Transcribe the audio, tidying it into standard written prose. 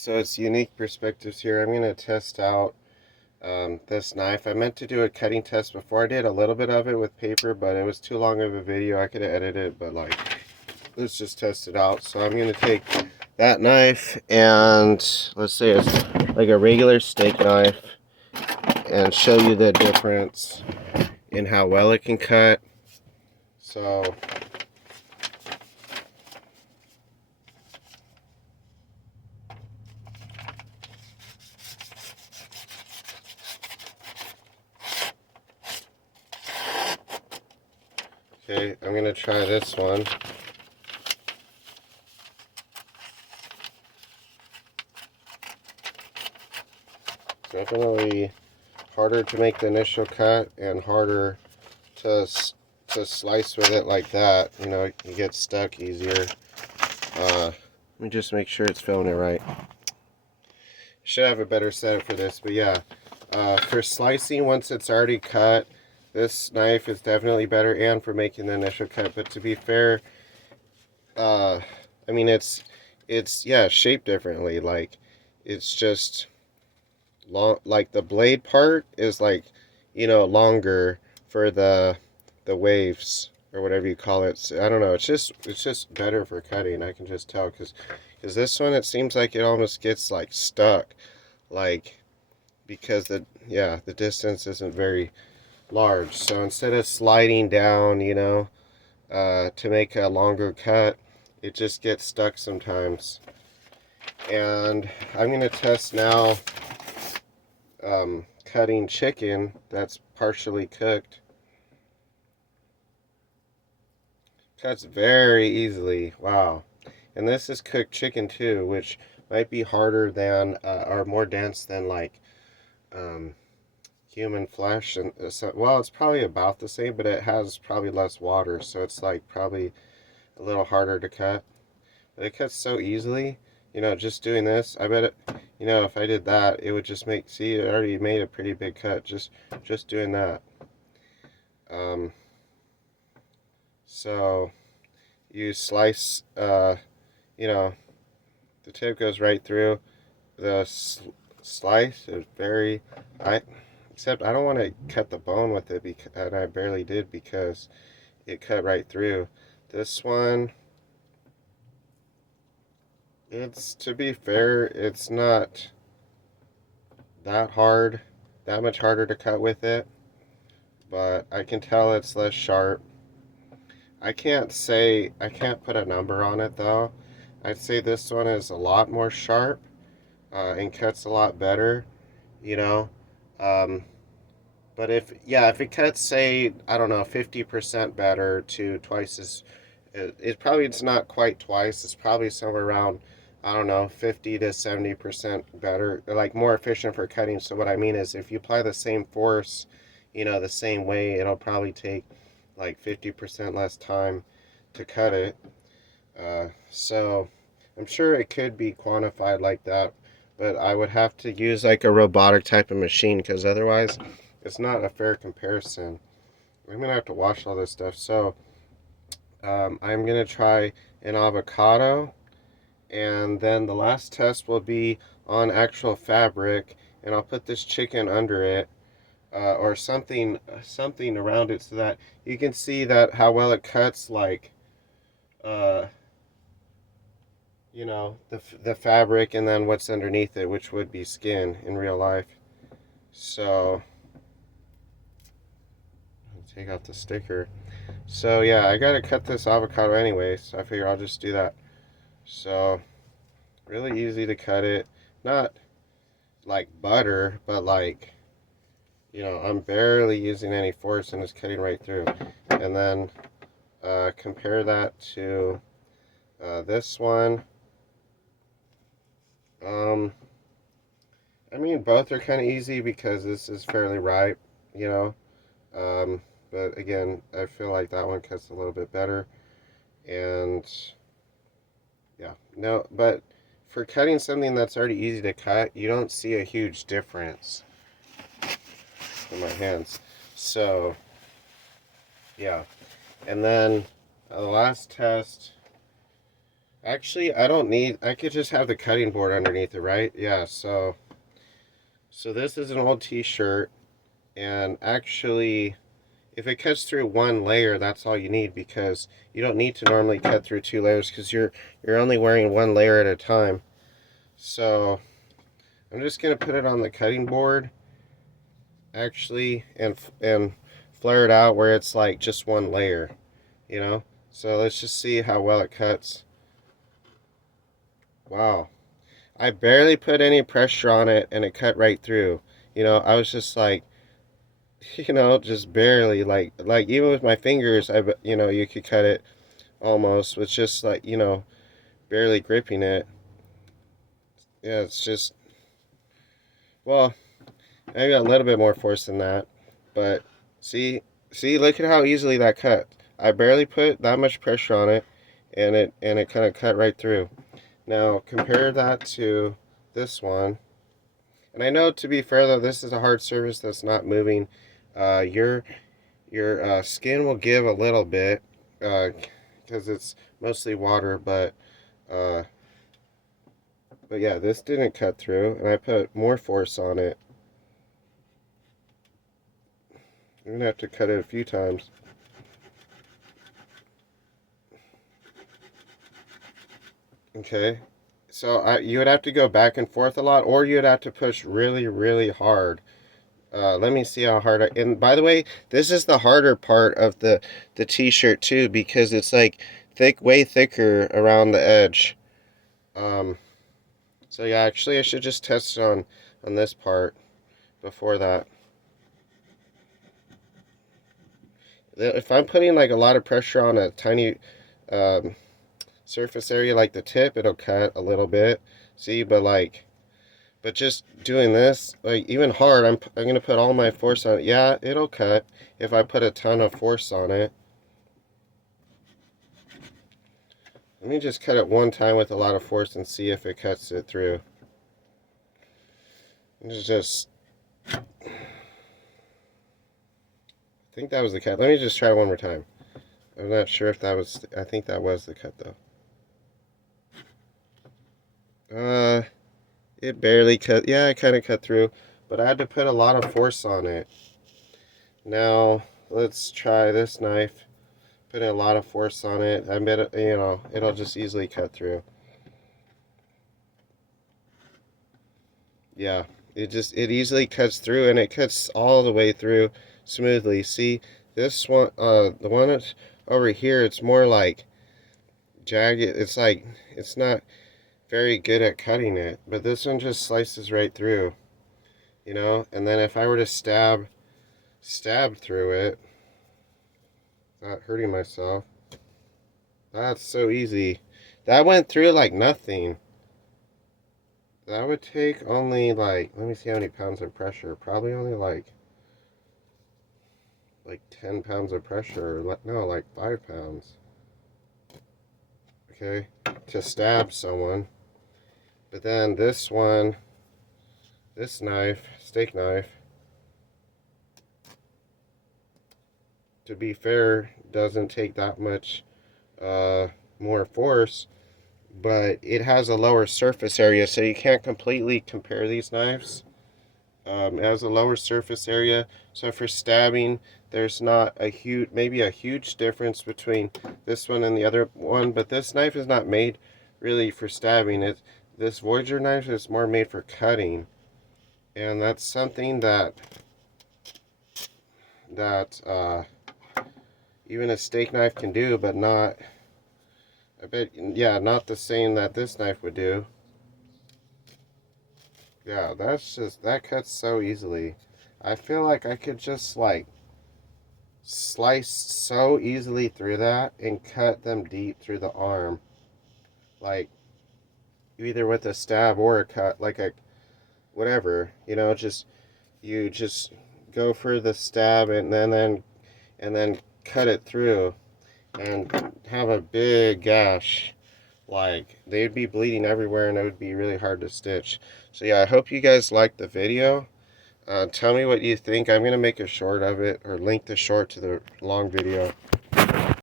So it's unique perspectives here. I'm going to test out this knife. I meant to do a cutting test before. I did a little bit of it with paper, but it was too long of a video. I could have edited it, but like, let's just test it out. So I'm going to take that knife and let's say it's like a regular steak knife and show you the difference in how well it can cut. So okay, I'm going to try this one. Definitely harder to make the initial cut and harder to slice with it like that. You know, you get stuck easier. Let me just make sure it's filming it right. Should have a better setup for this, but yeah. For slicing, once it's already cut, this knife is definitely better, and for making the initial cut. But to be fair, I mean it's yeah, shaped differently. Like it's just long. Like the blade part is like, you know, longer for the waves or whatever you call it. So, I don't know. It's just better for cutting. I can just tell because this one, it seems like it almost gets like stuck, like because the distance isn't very large. So instead of sliding down, you know, to make a longer cut, it just gets stuck sometimes. And I'm gonna test now cutting chicken that's partially cooked. Cuts very easily. Wow. And this is cooked chicken too, which might be harder than or more dense than like human flesh. And so, well, it's probably about the same, but it has probably less water, so it's like probably a little harder to cut. But it cuts so easily. You know, just doing this, I bet it, you know, if I did that, it would just make, see, it already made a pretty big cut just doing that. So you slice, you know, the tip goes right through. The slice is very, except I don't want to cut the bone with it, because, and I barely did because it cut right through. This one, it's, to be fair, it's not that hard, that much harder to cut with it, but I can tell it's less sharp. I can't put a number on it though. I'd say this one is a lot more sharp and cuts a lot better, you know. Um, but if it cuts, say, I don't know, 50% better to twice as, it's not quite twice. It's probably somewhere around, I don't know, 50 to 70% better, like more efficient for cutting. So what I mean is, if you apply the same force, you know, the same way, it'll probably take like 50% less time to cut it. So I'm sure it could be quantified like that, but I would have to use like a robotic type of machine, because otherwise it's not a fair comparison. I'm gonna have to wash all this stuff. So I'm gonna try an avocado, and then the last test will be on actual fabric, and I'll put this chicken under it, or something around it, so that you can see that how well it cuts, like uh, you know, the fabric, and then what's underneath it, which would be skin in real life. So I'll take out the sticker. So yeah, I gotta cut this avocado anyway, so I figure I'll just do that. So really easy to cut it. Not like butter, but like, you know, I'm barely using any force and it's cutting right through. And then compare that to this one. I mean, both are kind of easy because this is fairly ripe, you know. But again, I feel like that one cuts a little bit better. And yeah, no, but for cutting something that's already easy to cut, you don't see a huge difference in my hands. So yeah, and then the last test, Actually, I don't need, I could just have the cutting board underneath it, right? Yeah, so this is an old t-shirt, and actually if it cuts through one layer, that's all you need, because you don't need to normally cut through two layers because you're only wearing one layer at a time. So I'm just gonna put it on the cutting board actually, and flare it out where it's like just one layer, you know. So let's just see how well it cuts. Wow, I barely put any pressure on it and it cut right through. You know, I was just like, you know, just barely, like even with my fingers, you know, you could cut it almost with just like, you know, barely gripping it. Yeah, it's just, well, maybe a little bit more force than that, but see, look at how easily that cut. I barely put that much pressure on it, and it kind of cut right through. Now compare that to this one, and I know, to be fair though, this is a hard surface that's not moving. Your skin will give a little bit, because it's mostly water, uh, but yeah, this didn't cut through, and I put more force on it. I'm gonna have to cut it a few times. Okay, so you would have to go back and forth a lot, or you'd have to push really, really hard. Let me see how hard and by the way, this is the harder part of the t-shirt too, because it's like thick, way thicker around the edge. Um, so yeah, actually I should just test it on this part before that. If I'm putting like a lot of pressure on a tiny um, surface area like the tip, it'll cut a little bit. See, but just doing this, like even hard, I'm gonna put all my force on it. Yeah, it'll cut if I put a ton of force on it. Let me just cut it one time with a lot of force and see if it cuts it through. It's just, I think that was the cut. Let me just try one more time. I'm not sure if that was, I think that was the cut though. It barely cut. Yeah, it kind of cut through, but I had to put a lot of force on it. Now, let's try this knife. Putting a lot of force on it. I bet it, you know, it'll just easily cut through. Yeah, it easily cuts through, and it cuts all the way through smoothly. See, this one, the one that's over here, it's more like jagged. It's like, it's not very good at cutting it, but this one just slices right through, you know. And then if I were to stab through it, not hurting myself, that's so easy. That went through like nothing. That would take only like, let me see how many pounds of pressure. Probably only like 10 pounds of pressure. No, like 5 pounds. Okay, to stab someone. But then this one, this knife, steak knife, to be fair, doesn't take that much more force, but it has a lower surface area, so you can't completely compare these knives. It has a lower surface area, so for stabbing, there's not a huge, maybe a huge difference between this one and the other one, but this knife is not made really for stabbing. This Voyager knife is more made for cutting, and that's something that even a steak knife can do, but not, I bet, yeah, not the same that this knife would do. Yeah, that cuts so easily. I feel like I could just like slice so easily through that and cut them deep through the arm. Like either with a stab or a cut, like a whatever, you know, you just go for the stab and then cut it through and have a big gash. Like they'd be bleeding everywhere and it would be really hard to stitch. So yeah, I hope you guys liked the video. Tell me what you think. I'm going to make a short of it, or link the short to the long video.